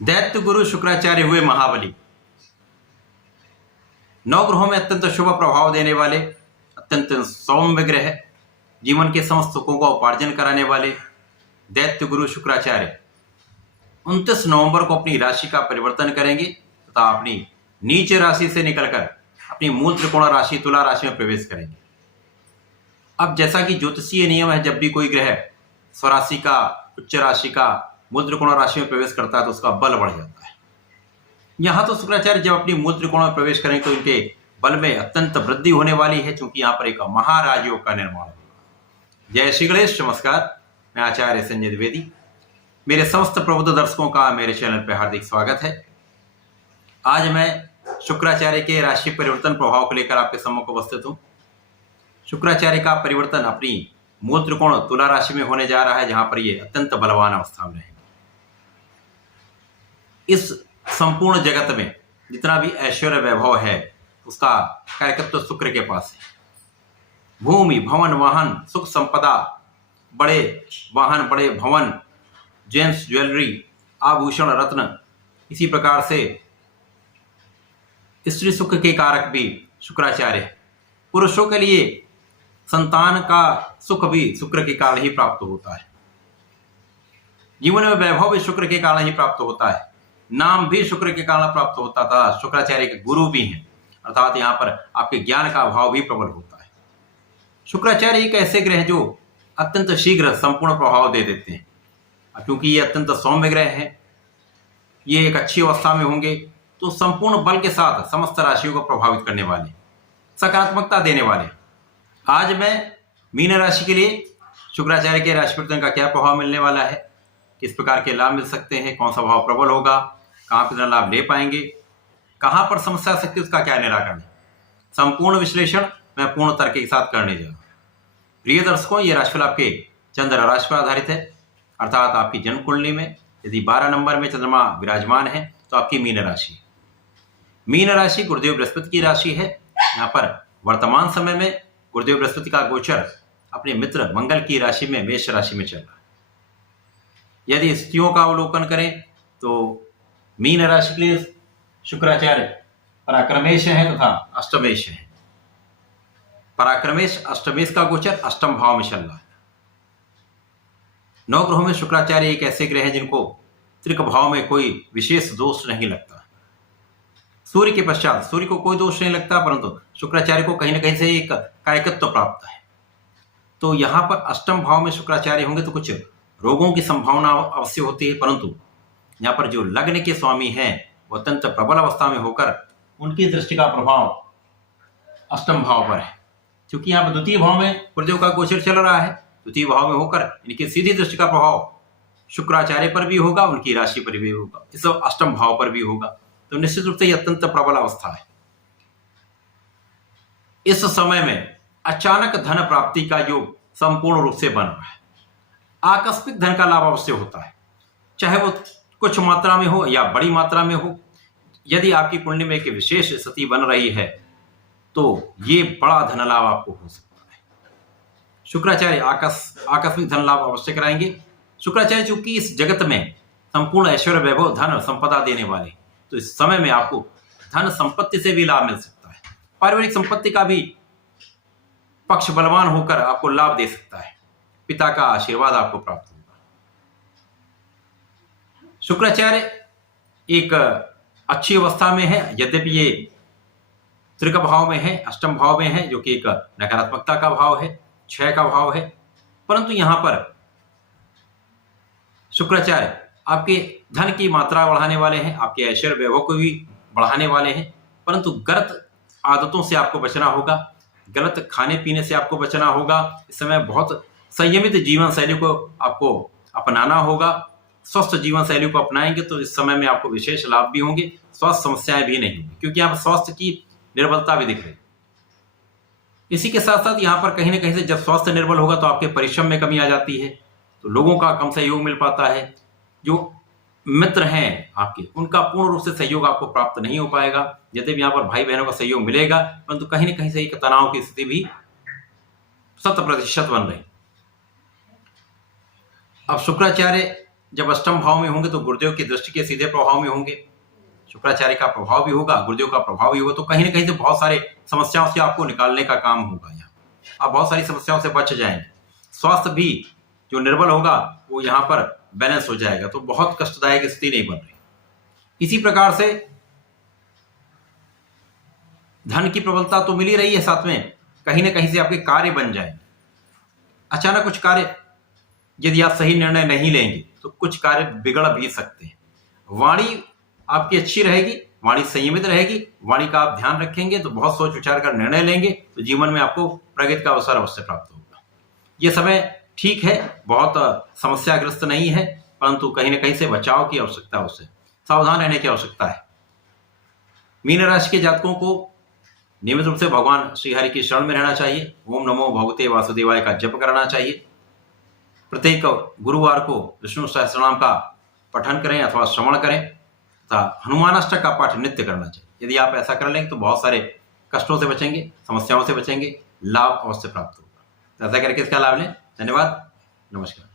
दैत्य गुरु शुक्राचार्य हुए महाबली। नौ ग्रहों में अत्यंत शुभ प्रभाव देने वाले, अत्यंत सौम्य ग्रह, जीवन के समस्त सुखों का उपार्जन कराने वाले दैत्य गुरु शुक्राचार्य 29 नवंबर को अपनी राशि का परिवर्तन करेंगे तथा अपनी नीच राशि से निकलकर अपनी मूल त्रिकोण राशि तुला राशि में प्रवेश करेंगे। अब जैसा कि ज्योतिषीय नियम है, जब भी कोई ग्रह स्वराशि का, उच्च राशि का मूल त्रिकोण राशि में प्रवेश करता है तो उसका बल बढ़ जाता है। यहाँ तो शुक्राचार्य जब अपनी मूल त्रिकोण में प्रवेश करेंगे तो इनके बल में अत्यंत वृद्धि होने वाली है, क्योंकि यहाँ पर एक महाराजयोग का निर्माण होगा। जय श्री गणेश, नमस्कार। मैं आचार्य संजय द्विवेदी। मेरे समस्त प्रबुद्ध दर्शकों का मेरे चैनल पर हार्दिक स्वागत है। आज मैं शुक्राचार्य के राशि परिवर्तन प्रभाव को लेकर आपके सम्मुख उपस्थित हूँ। शुक्राचार्य का परिवर्तन अपनी मूल त्रिकोण तुला राशि में होने जा रहा है, जहां पर ये अत्यंत बलवान अवस्था में रहेंगे। इस संपूर्ण जगत में जितना भी ऐश्वर्य वैभव है उसका कारकत्व शुक्र के पास है। भूमि, भवन, वाहन, सुख संपदा, बड़े वाहन, बड़े भवन, जेम्स, ज्वेलरी, आभूषण, रत्न, इसी प्रकार से स्त्री सुख के कारक भी शुक्राचार्य है। पुरुषों के लिए संतान का सुख भी शुक्र के कारण ही प्राप्त होता है। जीवन में वैभव भी शुक्र के कारण ही प्राप्त होता है। नाम भी शुक्र के कारण प्राप्त होता था। शुक्राचार्य के गुरु भी हैं, अर्थात यहाँ पर आपके ज्ञान का अभाव भी प्रबल होता है। शुक्राचार्य एक ऐसे ग्रह जो अत्यंत शीघ्र संपूर्ण प्रभाव दे देते हैं। क्योंकि ये अत्यंत सौम्य ग्रह हैं, ये एक अच्छी अवस्था में होंगे तो संपूर्ण बल के साथ समस्त राशियों को प्रभावित करने वाले, सकारात्मकता देने वाले। आज मैं मीन राशि के लिए शुक्राचार्य के राशि परिवर्तन का क्या प्रभाव मिलने वाला है, किस प्रकार के लाभ मिल सकते हैं, कौन सा भाव प्रबल होगा, कहाँ कितना लाभ ले पाएंगे, कहाँ पर समस्या आ सकती है, उसका क्या निराकरण है, संपूर्ण विश्लेषण मैं पूर्ण तर्क के साथ करने जा रहा हूँ। प्रिय दर्शकों, ये राशिफल आपके चंद्र राशि पर आधारित है, अर्थात आपकी जन्म कुंडली में यदि 12 नंबर में चंद्रमा विराजमान है तो आपकी मीन राशि। मीन राशि गुरुदेव बृहस्पति की राशि है। यहाँ पर वर्तमान समय में गुरुदेव बृहस्पति का गोचर अपने मित्र मंगल की राशि में, मेष राशि में चल रहा है। यदि स्त्रियों का अवलोकन करें तो मीन राशि के लिए शुक्राचार्य पराक्रमेश है तथा अष्टमेश है। पराक्रमेश अष्टमेश का गोचर अष्टम भाव में चल रहा है। 9 ग्रहों में शुक्राचार्य एक ऐसे ग्रह हैं जिनको त्रिक भाव में कोई विशेष दोष नहीं लगता। सूर्य के पश्चात सूर्य को कोई दोष नहीं लगता, परंतु शुक्राचार्य को कहीं ना कहीं से एक कायकत्व प्राप्त है। तो यहाँ पर अष्टम भाव में शुक्राचार्य होंगे तो कुछ रोगों की संभावना अवश्य होती है, परंतु यहाँ पर जो लग्न के स्वामी हैं वो अत्यंत प्रबल अवस्था में होकर उनकी दृष्टि का प्रभाव अष्टम भाव पर है। क्योंकि यहाँ पर द्वितीय भाव में गुरुदेव का गोचर चल रहा है, द्वितीय भाव में होकर इनकी सीधी दृष्टि का प्रभाव शुक्राचार्य पर भी होगा, उनकी राशि पर भी होगा, इस अष्टम भाव पर भी होगा। तो निश्चित रूप से यह अत्यंत प्रबल अवस्था है। इस समय में अचानक धन प्राप्ति का योग संपूर्ण रूप से बन रहा है। आकस्मिक धन का लाभ अवश्य होता है, चाहे वो कुछ मात्रा में हो या बड़ी मात्रा में हो। यदि आपकी कुंडली में एक विशेष स्थिति बन रही है तो ये बड़ा धन लाभ आपको हो सकता है। शुक्राचार्य आकस्मिक धन लाभ अवश्य कराएंगे। शुक्राचार्य चूंकि इस जगत में संपूर्ण ऐश्वर्य वैभव धन संपदा देने वाले, तो इस समय में आपको धन संपत्ति से भी लाभ मिल सकता है। पारिवारिक संपत्ति का भी पक्ष बलवान होकर आपको लाभ दे सकता है। पिता का आशीर्वाद आपको प्राप्त होगा। शुक्राचार्य एक अच्छी अवस्था में है, यद्यपि ये त्रिक भाव में है, अष्टम भाव में है, जो कि एक नकारात्मकता का भाव है, क्षय का भाव है। परंतु यहां पर शुक्राचार्य आपके धन की मात्रा बढ़ाने वाले हैं, आपके ऐश्वर्य वैभव को भी बढ़ाने वाले हैं। परंतु गलत आदतों से आपको बचना होगा, गलत खाने पीने से आपको बचना होगा। इस समय बहुत संयमित जीवन शैली को आपको अपनाना होगा। स्वस्थ जीवन शैली को अपनाएंगे तो इस समय में आपको विशेष लाभ भी होंगे, स्वास्थ्य समस्याएं भी नहीं होंगी, क्योंकि यहाँ पर स्वास्थ्य की निर्बलता भी दिख रही है। इसी के साथ साथ यहाँ पर कहीं ना कहीं से जब स्वास्थ्य निर्बल होगा तो आपके परिश्रम में कमी आ जाती है, तो लोगों का कम सहयोग मिल पाता है। जो मित्र हैं आपके, उनका पूर्ण रूप से सहयोग आपको प्राप्त नहीं हो पाएगा। यद्यपि यहाँ पर भाई बहनों का सहयोग मिलेगा, परंतु कहीं ना कहीं से एक तनाव की स्थिति भी 100% बन रही। अब शुक्राचार्य जब अष्टम भाव में होंगे तो गुरुदेव की दृष्टि के सीधे प्रभाव में होंगे, शुक्राचार्य का प्रभाव भी होगा, गुरुदेव का प्रभाव भी होगा, तो कहीं ना कहीं से बहुत सारे समस्याओं से आपको निकालने का काम होगा। यहाँ आप बहुत सारी समस्याओं से बच जाएंगे। स्वास्थ्य भी जो निर्बल होगा वो यहाँ पर बैलेंस हो जाएगा, तो बहुत कष्टदायक स्थिति नहीं बन रही। इसी प्रकार से धन की प्रबलता तो मिल ही रही है, साथ में कहीं ना कहीं से आपके कार्य बन जाएंगे। अचानक कुछ कार्य यदि आप सही निर्णय नहीं लेंगे तो कुछ कार्य बिगड़ भी सकते हैं। वाणी आपकी अच्छी रहेगी, वाणी संयमित रहेगी, वाणी का आप ध्यान रखेंगे तो बहुत सोच विचार कर निर्णय लेंगे तो जीवन में आपको प्रगति का अवसर अवश्य प्राप्त होगा। ये समय ठीक है, बहुत समस्याग्रस्त नहीं है, परंतु कहीं ना कहीं से बचाव की आवश्यकता है, उससे सावधान रहने की आवश्यकता है। मीन राशि के जातकों को नियमित रूप से भगवान श्रीहरि की शरण में रहना चाहिए। ओम नमो भगवते वासुदेवाय का जप करना चाहिए। प्रत्येक गुरुवार को विष्णु सहस्त्रनाम का पठन करें अथवा श्रवण करें तथा हनुमानाष्टक का पाठ नित्य करना चाहिए। यदि आप ऐसा कर लेंगे तो बहुत सारे कष्टों से बचेंगे, समस्याओं से बचेंगे, लाभ अवश्य प्राप्त होगा। तो ऐसा करके इसका लाभ लें। धन्यवाद, नमस्कार।